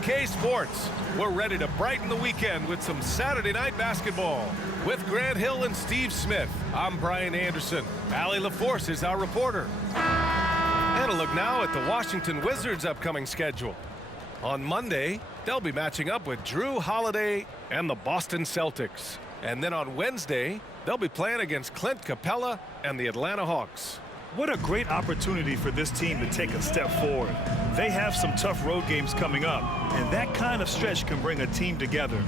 OK Sports. We're ready to brighten the weekend with some Saturday night basketball. With Grant Hill and Steve Smith, I'm Brian Anderson. Allie LaForce is our reporter. And a look now at the Washington Wizards' upcoming schedule. On Monday, they'll be matching up with Drew Holiday and the Boston Celtics. And then on Wednesday, they'll be playing against Clint Capella and the Atlanta Hawks. What a great opportunity for this team to take a step forward. They have some tough road games coming up, and that kind of stretch can bring a team together.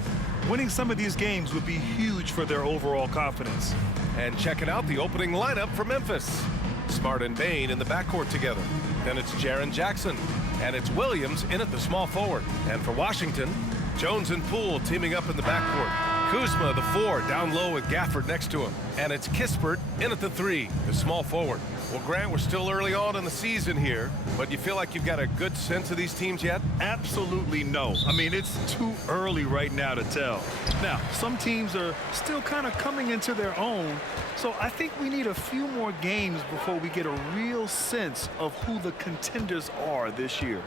Winning some of these games would be huge for their overall confidence. And checking out the opening lineup for Memphis. Smart and Bain in the backcourt together. Then it's Jaren Jackson. And it's Williams in at the small forward. And for Washington, Jones and Poole teaming up in the backcourt. Kuzma, the 4, down low with Gafford next to him. And it's Kispert in at the 3, the small forward. Well, Grant, we're still early on in the season here, but you feel like you've got a good sense of these teams yet? Absolutely no. I mean, it's too early right now to tell. Now, some teams are still kind of coming into their own, so I think we need a few more games before we get a real sense of who the contenders are this year.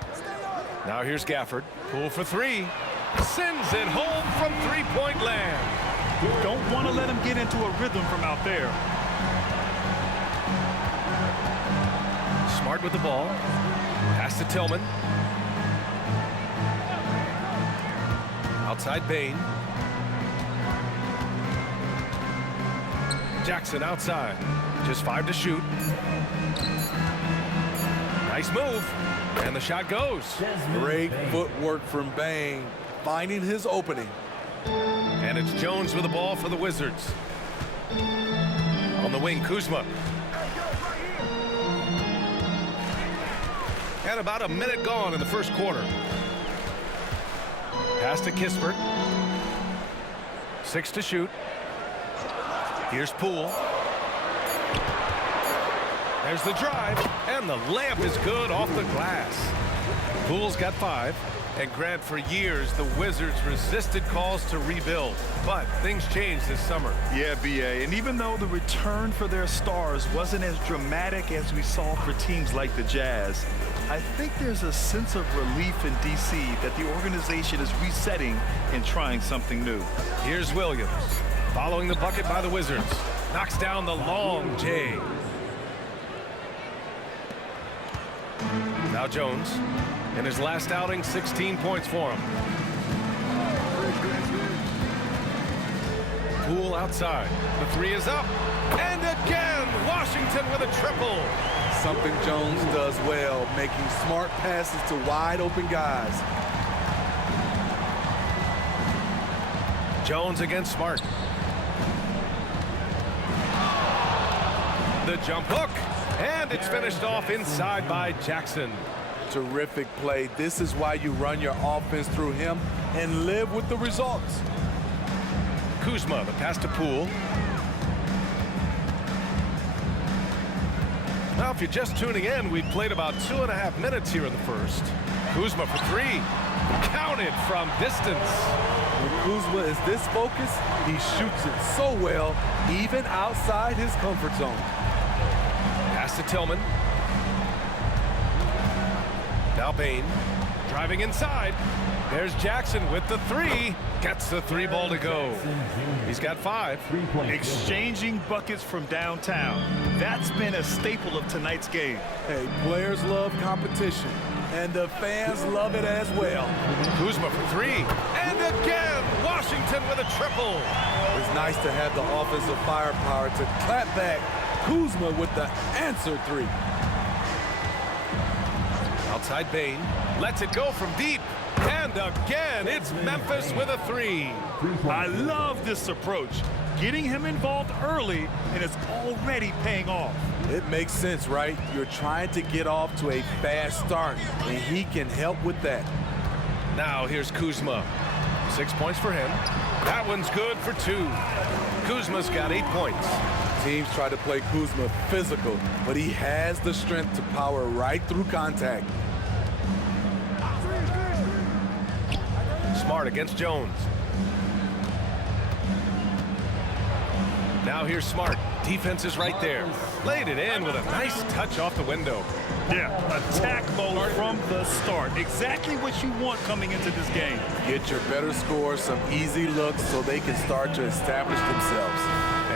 Now here's Gafford. Poole for 3. Sends it home from three-point land. Don't want to let him get into a rhythm from out there. Smart with the ball. Pass to Tillman. Outside Bain. Jackson outside. Just 5 to shoot. Nice move. And the shot goes. Great footwork from Bain, finding his opening. And it's Jones with the ball for the Wizards. On the wing, Kuzma. And about a minute gone in the first quarter. Pass to Kispert. 6 to shoot. Here's Poole. There's the drive, and the layup is good off the glass. Poole's got 5. And Grant, for years, the Wizards resisted calls to rebuild. But things changed this summer. Yeah, B.A. And even though the return for their stars wasn't as dramatic as we saw for teams like the Jazz, I think there's a sense of relief in D.C. that the organization is resetting and trying something new. Here's Williams. Following the bucket by the Wizards. Knocks down the long J. Now Jones. In his last outing, 16 points for him. Poole outside. The 3 is up. And again, Washington with a triple. Something Jones does well, making smart passes to wide open guys. Jones against Smart. The jump hook. And it's finished off inside by Jackson. Terrific play. This is why you run your offense through him and live with the results. Kuzma, the pass to Poole. Now, if you're just tuning in, we've played about 2.5 minutes here in the first. Kuzma for 3. Counted from distance. When Kuzma is this focused, he shoots it so well, even outside his comfort zone. Pass to Tillman. Now Bain driving inside. There's Jackson with the 3. Gets the 3 ball to go. He's got 5. Exchanging buckets from downtown. That's been a staple of tonight's game. Hey, players love competition, and the fans love it as well. Kuzma for 3. And again, Washington with a triple. It's nice to have the offensive firepower to clap back. Kuzma with the answer 3. Outside Bain. Lets it go from deep. And again, it's Memphis with a 3. I love this approach. Getting him involved early, and it's already paying off. It makes sense, right? You're trying to get off to a fast start, and he can help with that. Now here's Kuzma. 6 points for him. That one's good for 2. Kuzma's got 8 points. Teams try to play Kuzma physical, but he has the strength to power right through contact. Smart against Jones. Now here's Smart. Defense is right there. Laid it in with a nice touch off the window. Yeah, attack mode from the start. Exactly what you want coming into this game. Get your better scores, some easy looks so they can start to establish themselves.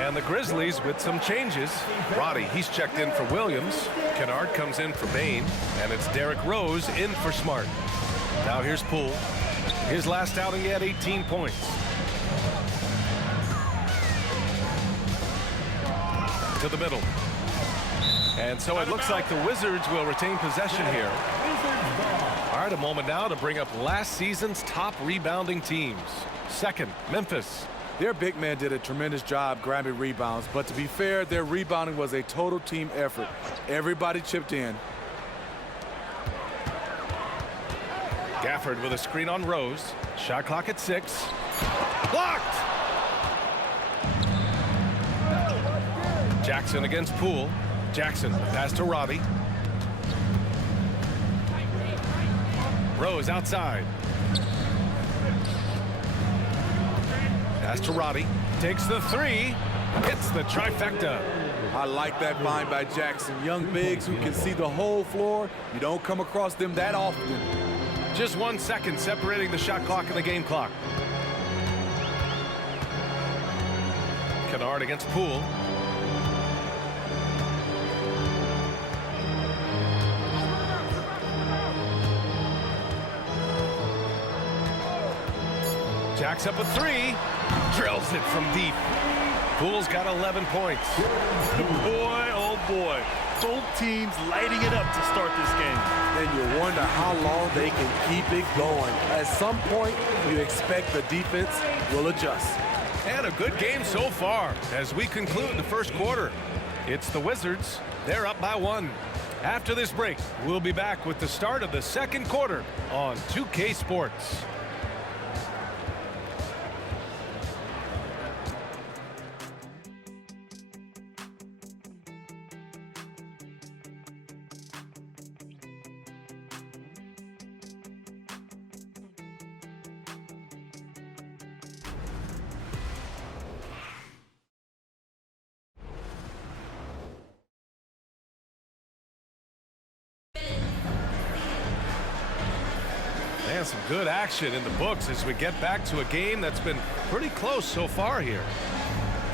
And the Grizzlies with some changes. Roddy, he's checked in for Williams. Kennard comes in for Bain. And it's Derrick Rose in for Smart. Now here's Poole. His last outing, he had 18 points. To the middle. And so it looks like the Wizards will retain possession here. All right, a moment now to bring up last season's top rebounding teams. Second, Memphis. Their big man did a tremendous job grabbing rebounds, but to be fair, their rebounding was a total team effort. Everybody chipped in. Gafford with a screen on Rose. Shot clock at 6. Blocked! Jackson against Poole. Jackson, pass to Roddy. Rose outside. Pass to Roddy. Takes the 3. Hits the trifecta. I like that find by Jackson. Young bigs who can see the whole floor. You don't come across them that often. Just 1 second separating the shot clock and the game clock. Kennard against Poole. Jacks up a 3. Drills it from deep. Poole's got 11 points. Boy, oh boy. Both teams lighting it up to start this game. And you wonder how long they can keep it going. At some point, you expect the defense will adjust. And a good game so far as we conclude the first quarter. It's the Wizards. They're up by 1. After this break, we'll be back with the start of the second quarter on 2K Sports. And some good action in the books as we get back to a game that's been pretty close so far here.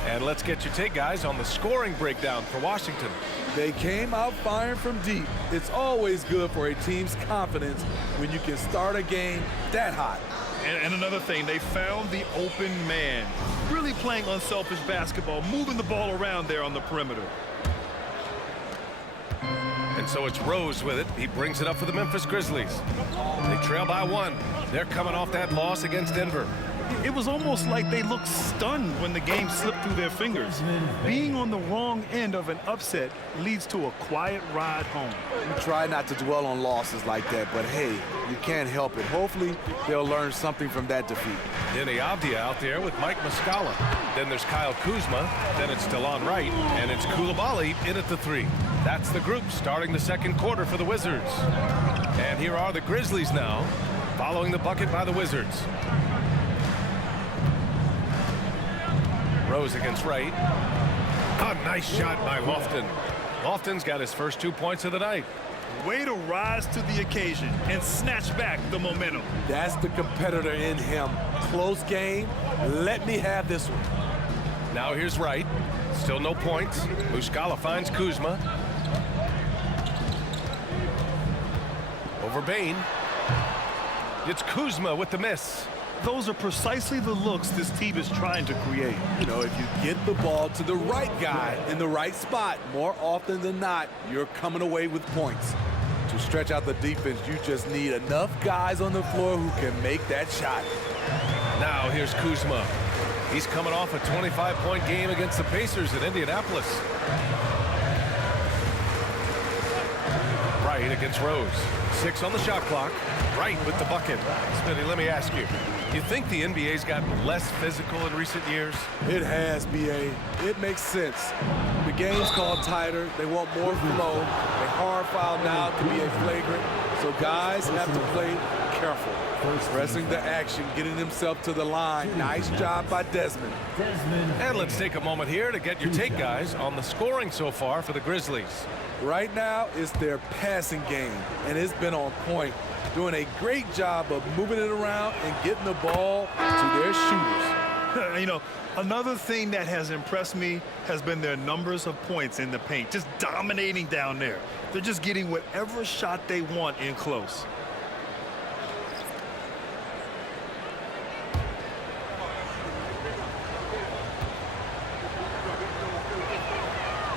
And let's get your take, guys, on the scoring breakdown for Washington. They came out firing from deep. It's always good for a team's confidence when you can start a game that hot. And another thing, they found the open man. Really playing unselfish basketball, moving the ball around there on the perimeter. And so it's Rose with it. He brings it up for the Memphis Grizzlies. They trail by 1. They're coming off that loss against Denver. It was almost like they looked stunned when the game slipped through their fingers. Being on the wrong end of an upset leads to a quiet ride home. We try not to dwell on losses like that, but hey, you can't help it. Hopefully, they'll learn something from that defeat. Denny Avdia out there with Mike Muscala. Then there's Kyle Kuzma. Then it's Delon Wright. And it's Coulibaly in at the 3. That's the group starting the second quarter for the Wizards. And here are the Grizzlies now, following the bucket by the Wizards. Rose against Wright. A nice shot by Lofton. Lofton's got his first 2 points of the night. Way to rise to the occasion and snatch back the momentum. That's the competitor in him. Close game. Let me have this one. Now here's Wright. Still no points. Muscala finds Kuzma. Over Bain. It's Kuzma with the miss. Those are precisely the looks this team is trying to create. You know, if you get the ball to the right guy in the right spot, more often than not, you're coming away with points. To stretch out the defense, you just need enough guys on the floor who can make that shot. Now here's Kuzma. He's coming off a 25-point game against the Pacers in Indianapolis. Wright against Rose. 6 on the shot clock. Wright with the bucket. Smitty, let me ask you, you think the NBA's gotten less physical in recent years? It has, B.A. It makes sense. The game's called tighter. They want more flow. A hard foul now could be a flagrant. So guys have to play careful. Pressing the action, getting himself to the line. Nice job by Desmond. And let's take a moment here to get your take, guys, on the scoring so far for the Grizzlies. Right now, it's their passing game, and it's been on point. Doing a great job of moving it around and getting the ball to their shooters. You know, another thing that has impressed me has been their numbers of points in the paint, just dominating down there. They're just getting whatever shot they want in close.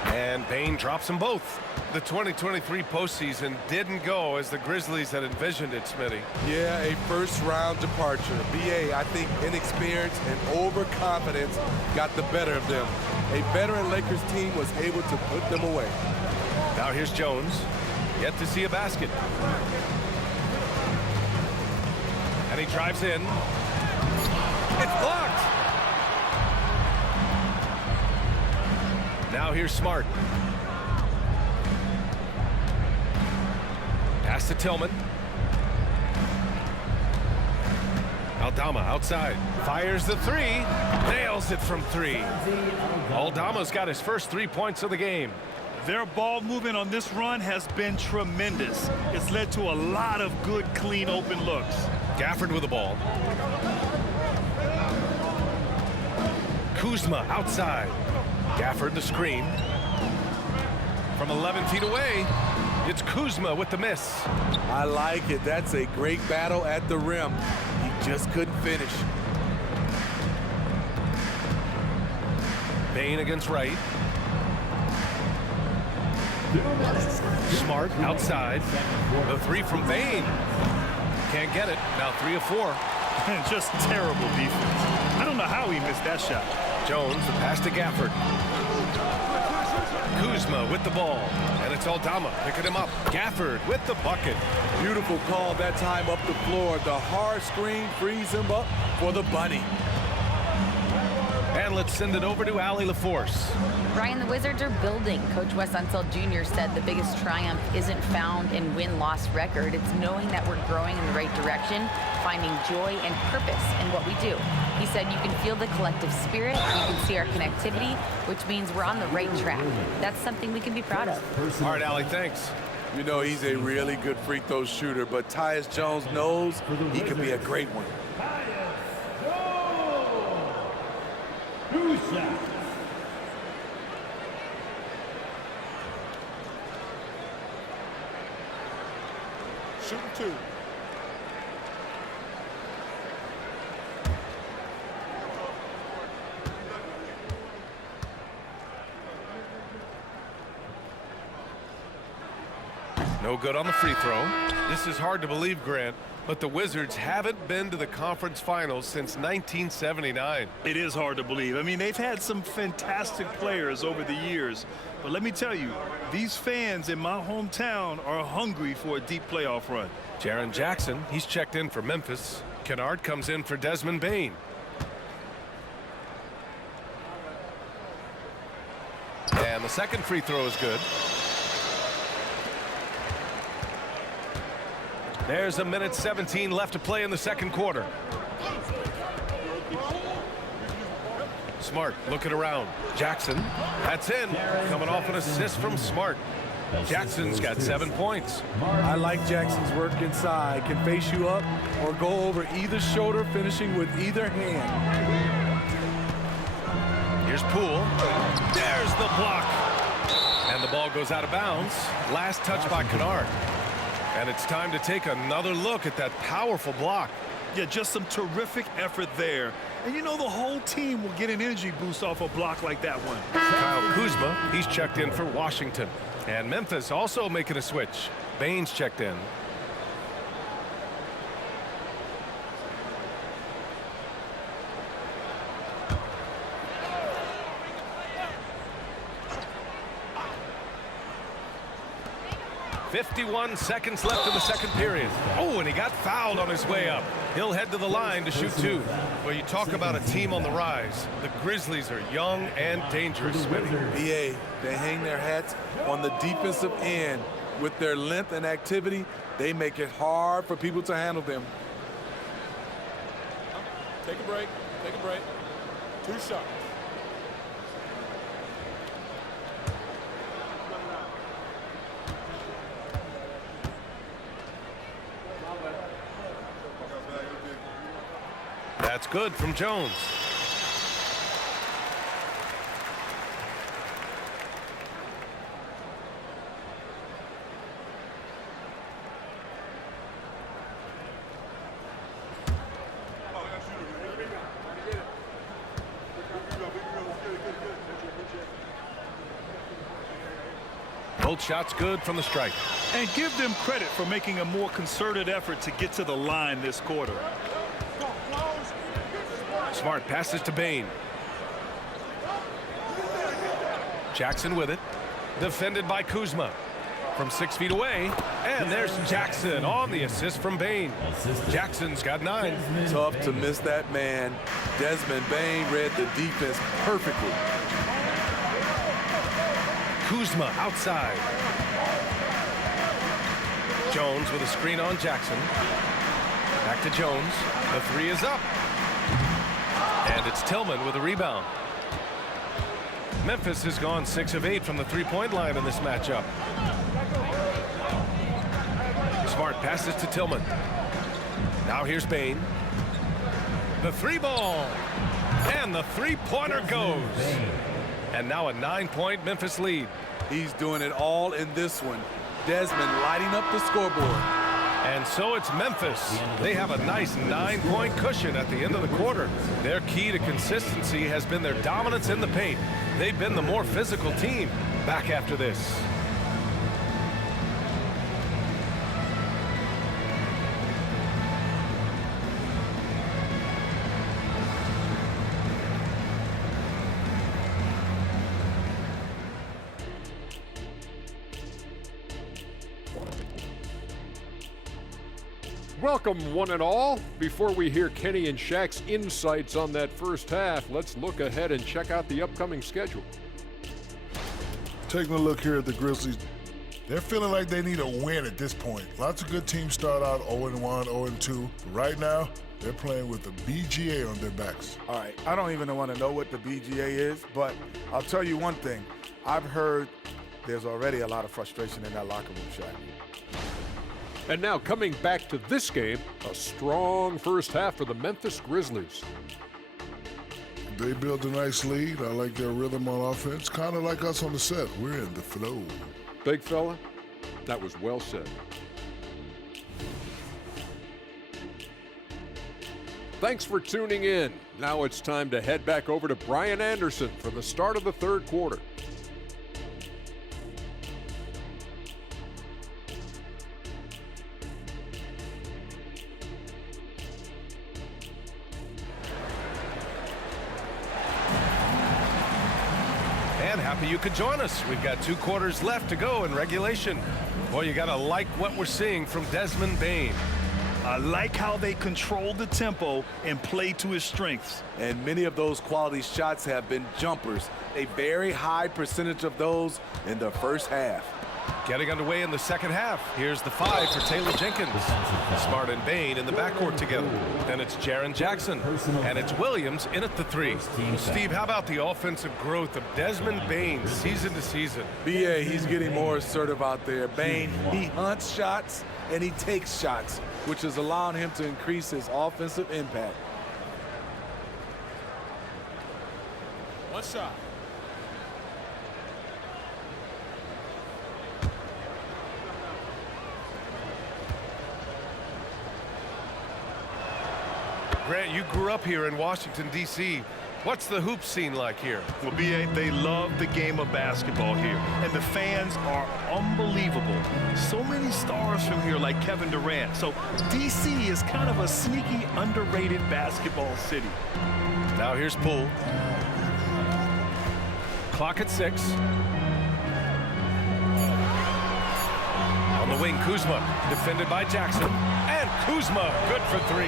And Bane drops them both. The 2023 postseason didn't go as the Grizzlies had envisioned it, Smitty. Yeah, a first-round departure. BA, I think inexperience and overconfidence got the better of them. A veteran Lakers team was able to put them away. Now here's Jones. Yet to see a basket. And he drives in. It's blocked. Now here's Smart. Pass to Tillman. Aldama outside. Fires the three. Nails it from three. Aldama's got his first 3 points of the game. Their ball movement on this run has been tremendous. It's led to a lot of good, clean, open looks. Gafford with the ball. Kuzma outside. Gafford the screen. From 11 feet away, it's Kuzma with the miss. I like it. That's a great battle at the rim. He just couldn't finish. Bane against Wright. Smart outside. The three from Bane. Can't get it. Now 3 of 4. Just terrible defense. I don't know how he missed that shot. Jones, the pass to Gafford. Kuzma with the ball. And it's Aldama picking him up. Gafford with the bucket. Beautiful call that time up the floor. The hard screen frees him up for the bunny. And let's send it over to Allie LaForce. Brian, the Wizards are building. Coach Wes Unseld Jr. said the biggest triumph isn't found in win-loss record. It's knowing that we're growing in the right direction, finding joy and purpose in what we do. He said you can feel the collective spirit, you can see our connectivity, which means we're on the right track. That's something we can be proud of. All right, Allie, thanks. You know, he's a really good free throw shooter, but Tyus Jones knows he could be a great one. Shooting 2. No good on the free throw. This is hard to believe, Grant, but the Wizards haven't been to the conference finals since 1979. It is hard to believe. I mean, they've had some fantastic players over the years. But let me tell you, these fans in my hometown are hungry for a deep playoff run. Jaren Jackson, he's checked in for Memphis. Kennard comes in for Desmond Bane. And the second free throw is good. There's 1:17 left to play in the second quarter. Smart looking around. Jackson, that's in. Coming off an assist from Smart. Jackson's got 7 points. I like Jackson's work inside. Can face you up or go over either shoulder, finishing with either hand. Here's Poole. There's the block. And the ball goes out of bounds. Last touch by Kennard. And it's time to take another look at that powerful block. Yeah, just some terrific effort there. And you know the whole team will get an energy boost off a block like that one. Kyle Kuzma, he's checked in for Washington. And Memphis also making a switch. Bane's checked in. .51 seconds left in the second period. Oh, and he got fouled on his way up. He'll head to the line to shoot 2. Well, you talk about a team on the rise. The Grizzlies are young and dangerous, Smitty. BA, they hang their hats on the defensive end With their length and activity, they make it hard for people to handle them. Take a break. Take a break. 2 shots. That's good from Jones. Both shots good from the stripe. And give them credit for making a more concerted effort to get to the line this quarter. Smart passes to Bain. Jackson with it. Defended by Kuzma. From 6 feet away. And there's Jackson on the assist from Bain. Jackson's got 9. Tough to miss that man. Desmond Bain read the defense perfectly. Kuzma outside. Jones with a screen on Jackson. Back to Jones. The 3 is up. And it's Tillman with a rebound. Memphis has gone 6 of 8 from the three-point line in this matchup. Smart passes to Tillman. Now here's Bain. The 3-ball. And the 3-pointer goes. And now a 9-point Memphis lead. He's doing it all in this one. Desmond lighting up the scoreboard. And so it's Memphis. They have a nice 9-point cushion at the end of the quarter. Their key to consistency has been their dominance in the paint. They've been the more physical team. Back after this. Welcome, one and all. Before we hear Kenny and Shaq's insights on that first half, let's look ahead and check out the upcoming schedule. Taking a look here at the Grizzlies, they're feeling like they need a win at this point. Lots of good teams start out 0-1, 0-2. Right now, they're playing with the BGA on their backs. All right, I don't even want to know what the BGA is, but I'll tell you one thing. I've heard there's already a lot of frustration in that locker room, Shaq. And now coming back to this game, a strong first half for the Memphis Grizzlies. They built a nice lead. I like their rhythm on offense. Kind of like us on the set. We're in the flow. Big fella, that was well said. Thanks for tuning in. Now it's time to head back over to Brian Anderson for the start of the third quarter. And happy you could join us. We've got 2 quarters left to go in regulation. Boy, you gotta like what we're seeing from Desmond Bain. I like how they control the tempo and play to his strengths. And many of those quality shots have been jumpers. A very high percentage of those in the first half. Getting underway in the second half. Here's the 5 for Taylor Jenkins. Smart and Bain in the backcourt together. Then it's Jaren Jackson. And it's Williams in at the 3. Steve, how about the offensive growth of Desmond Bain season to season? BA, he's getting more assertive out there. Bain, he hunts shots and he takes shots, which is allowing him to increase his offensive impact. 1 shot. Grant, you grew up here in Washington, D.C. What's the hoop scene like here? Well, B.A., they love the game of basketball here, and the fans are unbelievable. So many stars from here like Kevin Durant. So D.C. is kind of a sneaky, underrated basketball city. Now here's Poole. Clock at 6. On the wing, Kuzma, defended by Jackson. And Kuzma, good for 3.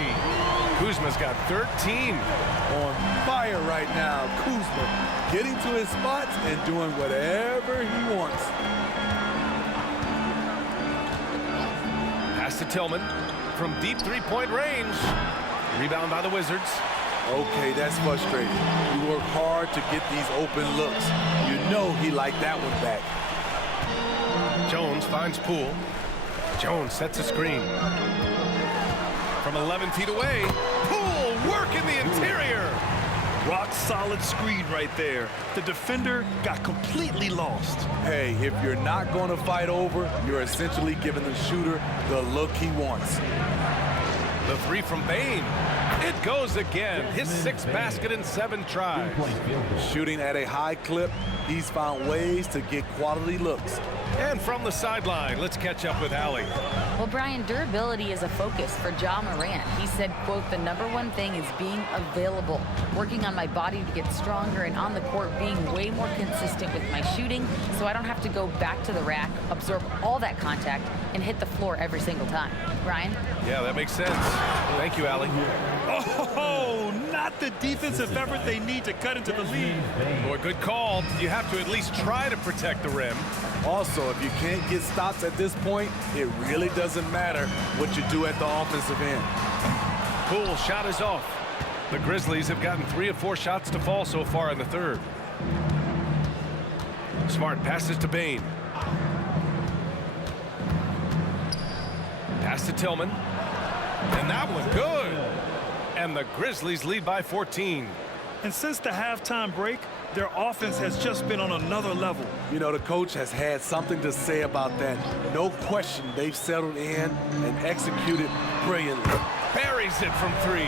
Kuzma's got 13. On fire right now. Kuzma getting to his spots and doing whatever he wants. to Tillman from deep three-point range. Rebound by the Wizards. Okay, that's frustrating. You work hard to get these open looks. You know he liked that one back. Jones finds Poole. Jones sets a screen. From 11 feet away, Poole work in the interior. Rock solid screen right there. The defender got completely lost. Hey, if you're not going to fight over, you're essentially giving the shooter the look he wants. The three from Bain. It goes again. His 6th basket in 7 tries. Shooting at a high clip, he's found ways to get quality looks. And from the sideline, let's catch up with Allie. Well, Brian, durability is a focus for Ja Morant. He said, quote, "The #1 thing is being available, working on my body to get stronger, and on the court being way more consistent with my shooting so I don't have to go back to the rack, absorb all that contact, and hit the floor every single time." Brian? Yeah, that makes sense. Thank you, Allie. Oh, not the defensive effort they need to cut into the lead. Boy, good call. You have to at least try to protect the rim. Also, if you can't get stops at this point, it really doesn't matter what you do at the offensive end. Poole shot is off. The Grizzlies have gotten 3 of 4 shots to fall so far in the 3rd. Smart passes to Bain. Pass to Tillman. And that one good. And the Grizzlies lead by 14. And since the halftime break, their offense has just been on another level. You know, the coach has had something to say about that. No question, they've settled in and executed brilliantly. Buries it from 3.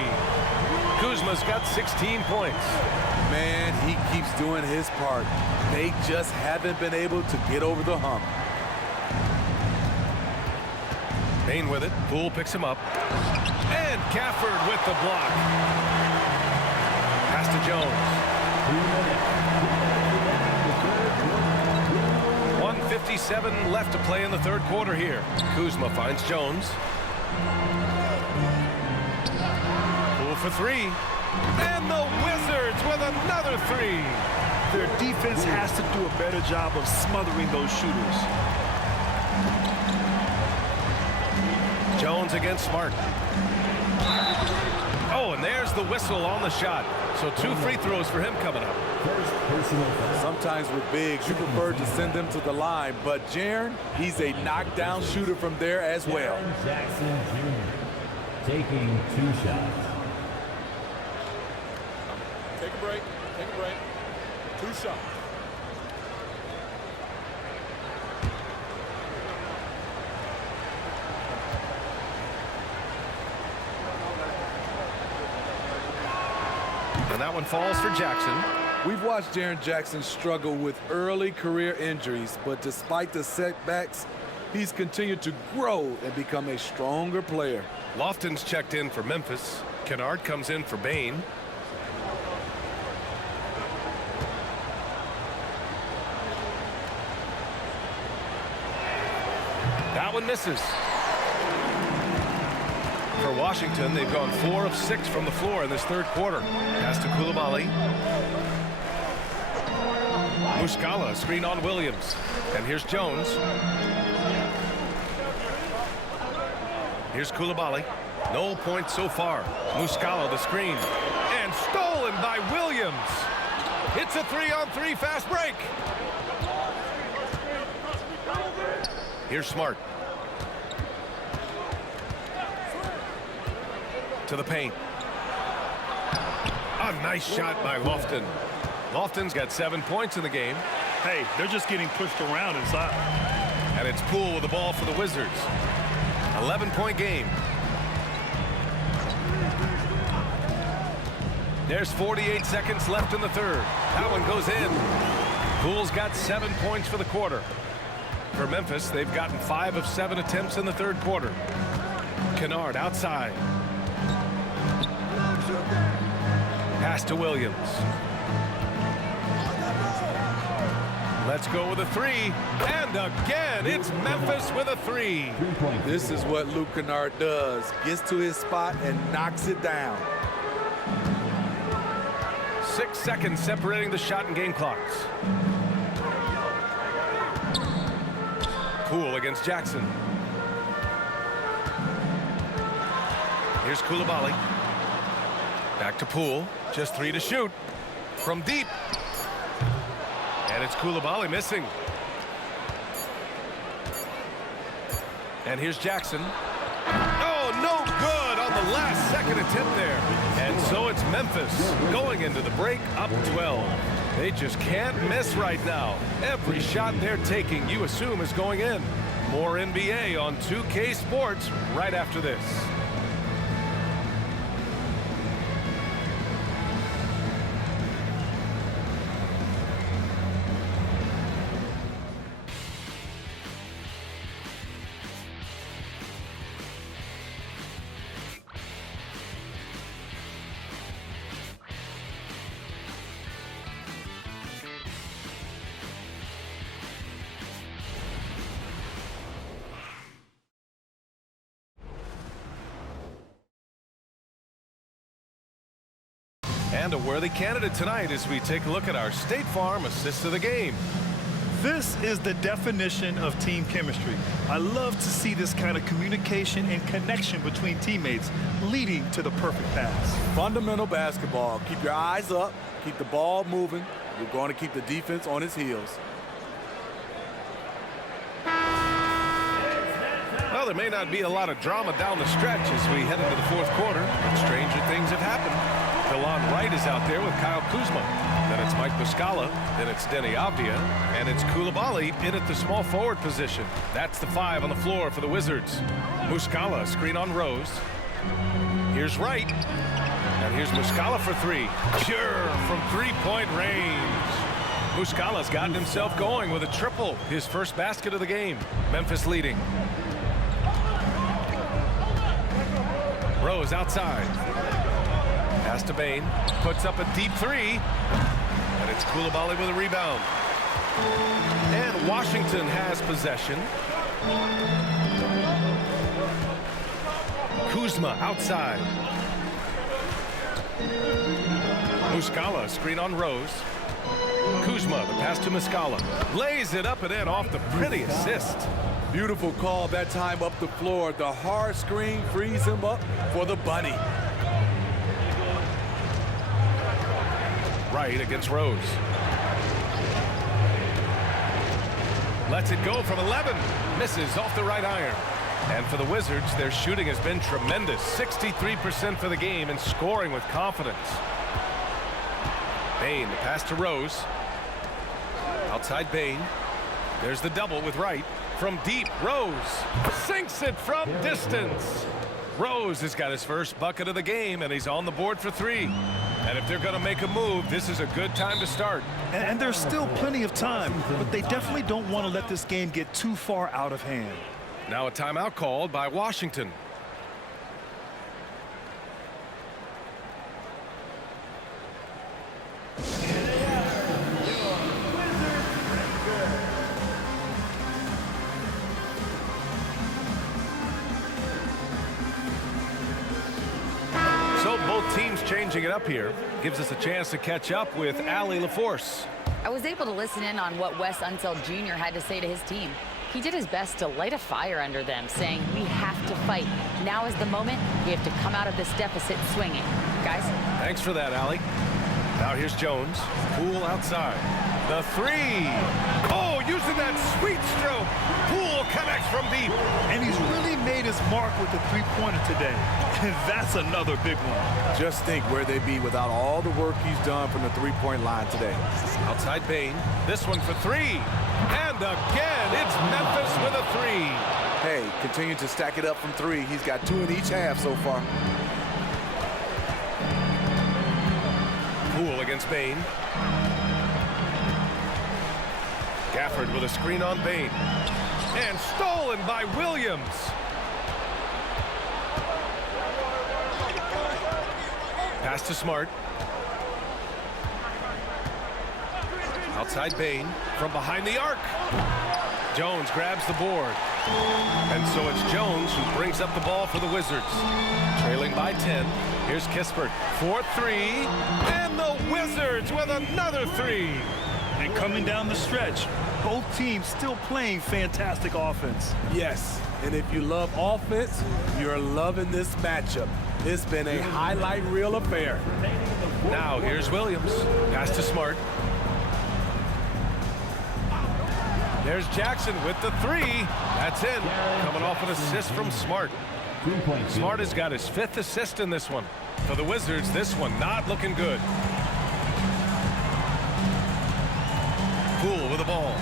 Kuzma's got 16 points. Man, he keeps doing his part. They just haven't been able to get over the hump. Bain with it. Poole picks him up. And Gafford with the block. Pass to Jones. 1:57 left to play in the 3rd quarter here. Kuzma finds Jones. Poole for 3. And the Wizards with another 3. Their defense has to do a better job of smothering those shooters. Jones against Smart. Oh, and there's the whistle on the shot. So 2 free throws for him coming up. Sometimes with bigs, you prefer to send them to the line, but Jaren, he's a knockdown shooter from there as well. Jackson Jr. taking 2 shots. Take a break. Take a break. 2 shots. And that one falls for Jackson. We've watched Jaren Jackson struggle with early career injuries, but despite the setbacks, he's continued to grow and become a stronger player. Lofton's checked in for Memphis. Kennard comes in for Bain. That one misses. For Washington, they've gone 4 of 6 from the floor in this 3rd quarter. Pass to Coulibaly. Muscala, screen on Williams. And here's Jones. Here's Coulibaly. No points so far. Muscala, the screen. And stolen by Williams. It's a 3-on-3 fast break. Here's Smart. To the paint. A nice shot by Lofton. Lofton's got 7 points in the game. Hey, they're just getting pushed around inside. And it's Poole with the ball for the Wizards. 11-point game. There's 48 seconds left in the 3rd. That one goes in. Poole's got 7 points for the quarter. For Memphis, they've gotten 5 of 7 attempts in the 3rd quarter. Kennard outside. Pass to Williams. Let's go with a 3. And again, it's Memphis with a 3. This is what Luke Kennard does. Gets to his spot and knocks it down. 6 seconds separating the shot and game clocks. Poole against Jackson. Here's Coulibaly. Back to Poole. Just 3 to shoot. From deep. And it's Coulibaly missing. And here's Jackson. Oh, no good on the last second attempt there. And so it's Memphis going into the break up 12. They just can't miss right now. Every shot they're taking, you assume, is going in. More NBA on 2K Sports right after this. And a worthy candidate tonight as we take a look at our State Farm assist of the game. This is the definition of team chemistry. I love to see this kind of communication and connection between teammates leading to the perfect pass. Fundamental basketball. Keep your eyes up. Keep the ball moving. You're going to keep the defense on its heels. Well, there may not be a lot of drama down the stretch as we head into the fourth quarter, but stranger things have happened. Delon Wright is out there with Kyle Kuzma. Then it's Mike Muscala. Then it's Denny Avdia. And it's Coulibaly in at the small forward position. That's the 5 on the floor for the Wizards. Muscala, screen on Rose. Here's Wright. And here's Muscala for 3. Sure, from 3-point range. Muscala's gotten himself going with a triple. His first basket of the game. Memphis leading. Rose outside. Pass to Bane. Puts up a deep 3. And it's Coulibaly with a rebound. And Washington has possession. Kuzma outside. Muscala, screen on Rose. Kuzma, the pass to Muscala. Lays it up and in off the pretty assist. Beautiful call that time up the floor. The hard screen frees him up for the bunny. Right against Rose. Lets it go from 11. Misses off the right iron. And for the Wizards, their shooting has been tremendous. 63% for the game and scoring with confidence. Bane, the pass to Rose. Outside Bane. There's the double with Wright. From deep, Rose sinks it from distance. Rose has got his first bucket of the game, and he's on the board for 3. And if they're going to make a move, this is a good time to start. And there's still plenty of time, but they definitely don't want to let this game get too far out of hand. Now a timeout called by Washington. Both teams changing it up here. Gives us a chance to catch up with Allie LaForce. I was able to listen in on what Wes Unseld Jr. had to say to his team. He did his best to light a fire under them, saying, we have to fight. Now is the moment. We have to come out of this deficit swinging. Guys? Thanks for that, Allie. Now here's Jones. Poole outside. The 3. Oh, using that sweet stroke. Poole connects from deep. And he's really made his mark with the three-pointer today. And that's another big one. Just think where they'd be without all the work he's done from the three-point line today. Outside Bane. This one for 3. And again, it's Memphis with a 3. Hey, continue to stack it up from 3. He's got 2 in each half so far. Poole against Bane. Gafford with a screen on Bane. And stolen by Williams. Pass to Smart. Outside Bane from behind the arc. Jones grabs the board. And so it's Jones who brings up the ball for the Wizards. Trailing by 10. Here's Kispert for 3. And the Wizards with another 3. And coming down the stretch, both teams still playing fantastic offense. Yes, and if you love offense, you're loving this matchup. It's been a highlight reel affair. Now here's Williams. Pass to Smart. There's Jackson with the three. That's in. Coming off an assist from Smart. Smart has got his 5th assist in this one. For the Wizards, this one not looking good. Poole with the ball.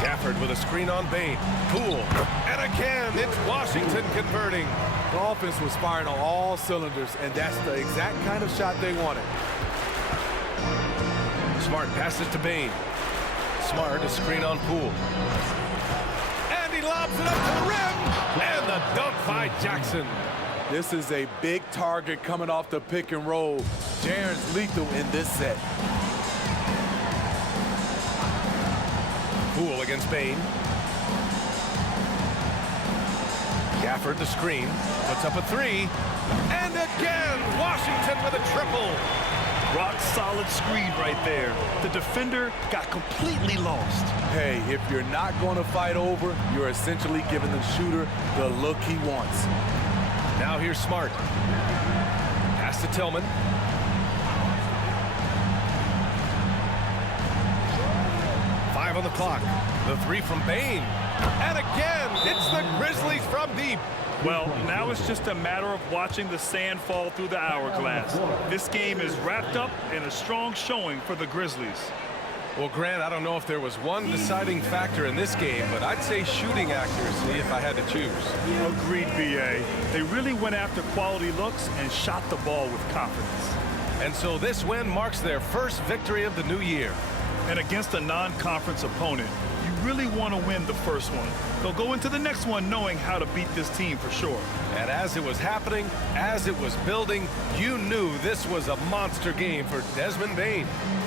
Gafford with a screen on Bain. Poole. And again, it's Washington converting. The offense was firing on all cylinders, and that's the exact kind of shot they wanted. Smart passes to Bain. Smart, a screen on Poole. And he lobs it up to the rim. And the dunk by Jackson. This is a big target coming off the pick and roll. Jaren's lethal in this set. Poole against Bain. Gafford the screen. Puts up a three. And again, Washington with a triple. Rock solid screen right there. The defender got completely lost. Hey, if you're not going to fight over, you're essentially giving the shooter the look he wants. Now here's Smart. Pass to Tillman. Five on the clock. The three from Bain. And again, it's the Grizzlies from deep. Well, now it's just a matter of watching the sand fall through the hourglass. This game is wrapped up in a strong showing for the Grizzlies. Well, Grant, I don't know if there was one deciding factor in this game, but I'd say shooting accuracy if I had to choose. Agreed, B.A. They really went after quality looks and shot the ball with confidence. And so this win marks their first victory of the new year. And against a non-conference opponent, you really want to win the first one. They'll go into the next one knowing how to beat this team for sure. And as it was happening, as it was building, you knew this was a monster game for Desmond Bain.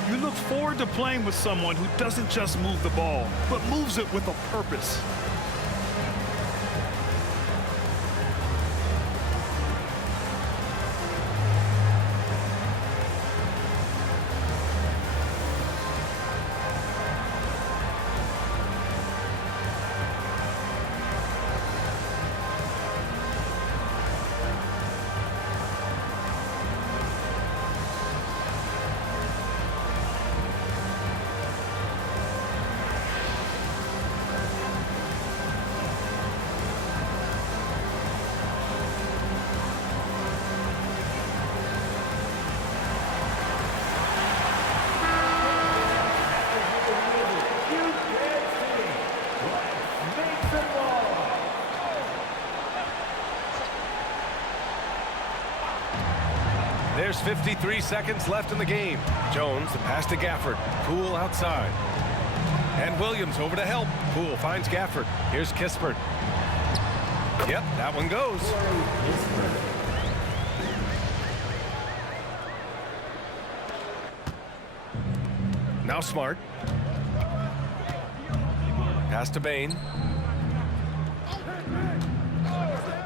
You look forward to playing with someone who doesn't just move the ball, but moves it with a purpose. There's 53 seconds left in the game. Jones, the pass to Gafford. Poole outside. And Williams over to help. Poole finds Gafford. Here's Kispert. Yep, that one goes. Now Smart. Pass to Bain.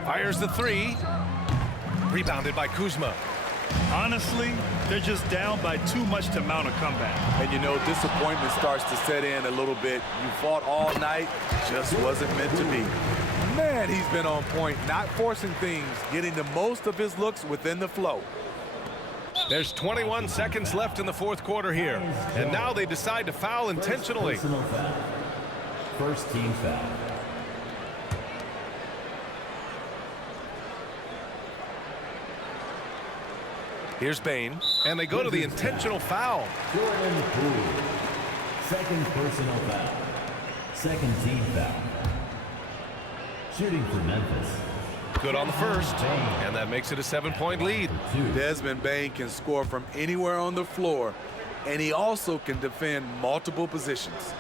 Fires the three. Rebounded by Kuzma. Honestly, they're just down by too much to mount a comeback. And you know, disappointment starts to set in a little bit. You fought all night, just wasn't meant to be. Man, he's been on point, not forcing things, getting the most of his looks within the flow. There's 21 seconds left in the fourth quarter here. And now they decide to foul intentionally. First team foul. Here's Bain, and they go to the intentional foul. Jordan Poole. Second personal foul. Second team foul. Shooting for Memphis. Good on the first, and that makes it a 7-point lead. Desmond Bain can score from anywhere on the floor, and he also can defend multiple positions.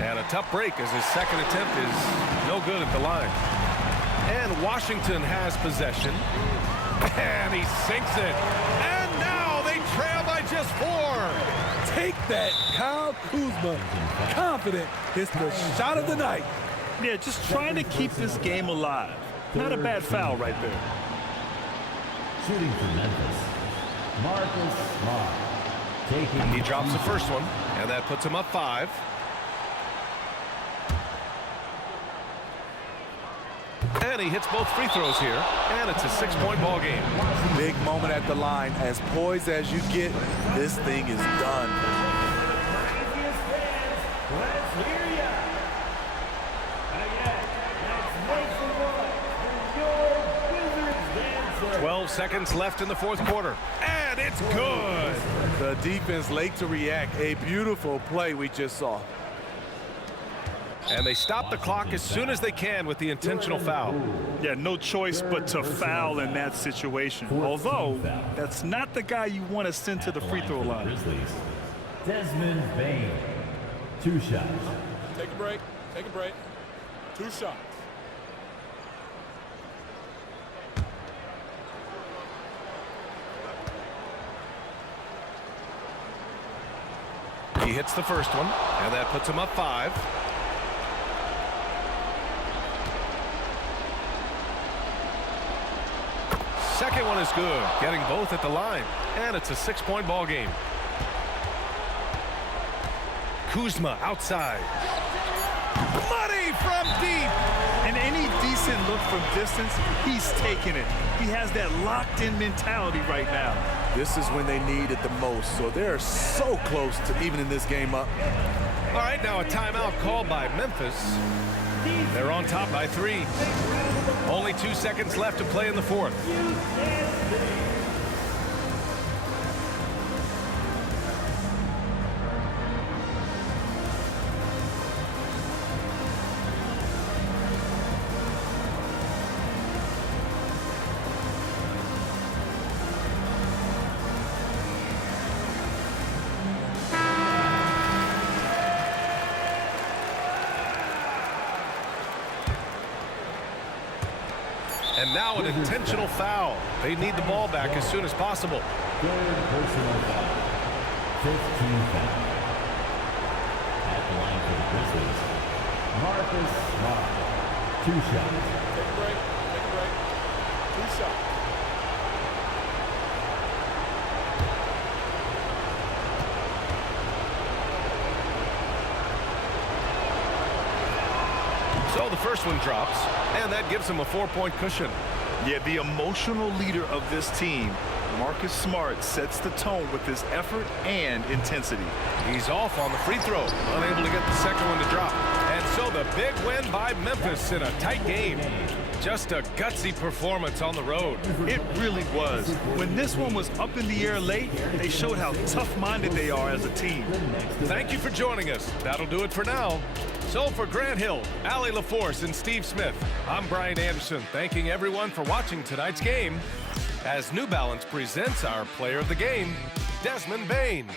And a tough break as his second attempt is no good at the line. And Washington has possession. And he sinks it. And now they trail by just 4. Take that, Kyle Kuzma. Confident hits the shot of the night. Yeah, just trying to keep this game alive. Not a bad foul right there. Shooting for Memphis. Marcus Smart. He drops the first one, and that puts him up 5. And he hits both free throws here, and it's a 6-point ball game. Big moment at the line. As poised as you get, this thing is done. Let's hear ya. Again, that's Mason White, your Wizards dancer. 12 seconds left in the fourth quarter, and it's good. The defense late to react. A beautiful play we just saw. And they stop the clock as soon as they can with the intentional foul. Yeah, no choice but to foul in that situation. Although, that's not the guy you want to send to the free throw line. Grizzlies. Desmond Bain. 2 shots. Take a break. Take a break. 2 shots. He hits the first one, and that puts him up 5. Second one is good, getting both at the line, and it's a 6-point ball game. Kuzma outside. Money from deep. And any decent look from distance, he's taking it. He has that locked-in mentality right now. This is when they need it the most, so they're so close to evening this game up. All right, now a timeout called by Memphis. They're on top by 3. Only 2 seconds left to play in the fourth. And now an intentional foul. They need the ball back as soon as possible. Third personal foul. 15th foul. At the line for the Grizzlies, Marcus Smart. 2 shots. Take a break. Take a break. 2 shots. So the first one drops, and that gives him a 4-point cushion. Yeah, the emotional leader of this team, Marcus Smart, sets the tone with his effort and intensity. He's off on the free throw, unable to get the second one to drop. And so the big win by Memphis in a tight game. Just a gutsy performance on the road. It really was. When this one was up in the air late, they showed how tough-minded they are as a team. Thank you for joining us. That'll do it for now. So for Grant Hill, Allie LaForce, and Steve Smith, I'm Brian Anderson, thanking everyone for watching tonight's game as New Balance presents our player of the game, Desmond Bain.